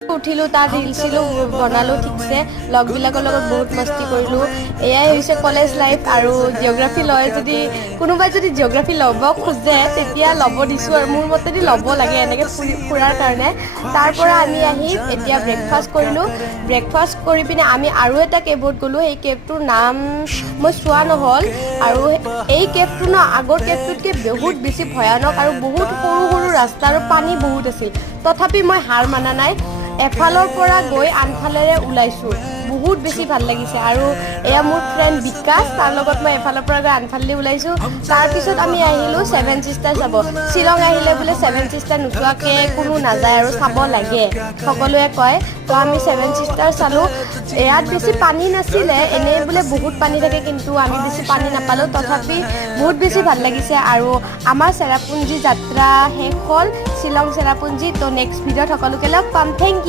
উঠিলো তাত ৰিলচিলো বনালো ঠিকছে লগবিলাকৰ লগত বহুত মস্তি কৰিলোঁ এয়াই হৈছে কলেজ লাইফ আৰু জিঅ'গ্ৰাফী লয় যদি কোনোবাই যদি জিঅ'গ্ৰাফী ল'ব খোজে তেতিয়া ল'ব দিছোঁ আৰু মোৰ মতেদি ল'ব লাগে এনেকৈ ফুৰাৰ কাৰণে তাৰ পৰা আমি আহি এতিয়া ব্ৰেকফাষ্ট কৰিলোঁ ব্ৰেকফাষ্ট কৰি পিনে আমি আৰু এটা কেবত গ'লোঁ এই কেবটোৰ নাম মই চোৱা নহ'ল আৰু এই কেবটো ন আগৰ কেবটোতকৈ বহুত বেছি ভয়ানক আৰু বহুত সৰু সৰু ৰাস্তা আৰু পানী বহুত আছিল তথাপি মই হাৰ মানা নাই এফালৰ পৰা গৈ আনফালেৰে ওলাইছোঁ বহুত বেছি ভাল লাগিছে আৰু এয়া মোৰ ফ্ৰেণ্ড বিকাশ তাৰ লগত মই এফালৰ পৰা গৈ আনফালেদি ওলাইছোঁ তাৰপিছত আমি আহিলোঁ ছেভেন ছিষ্টাৰ চাব শ্বিলং আহিলে বোলে ছেভেন ছিষ্টাৰ নোচোৱাকৈ কোনো নাযায় আৰু চাব লাগে সকলোৱে কয় তো আমি ছেভেন ছিষ্টাৰ চালোঁ ইয়াত বেছি পানী নাছিলে এনেই বোলে বহুত পানী থাকে কিন্তু আমি বেছি পানী নাপালোঁ তথাপি বহুত বেছি ভাল লাগিছে আৰু আমাৰ চেৰাপুঞ্জী যাত্ৰা শেষ হ'ল শ্বিলং চেৰাপুঞ্জী তো নেক্সট ভিডিঅ'ত সকলোকে লগ পাম থেংক ইউ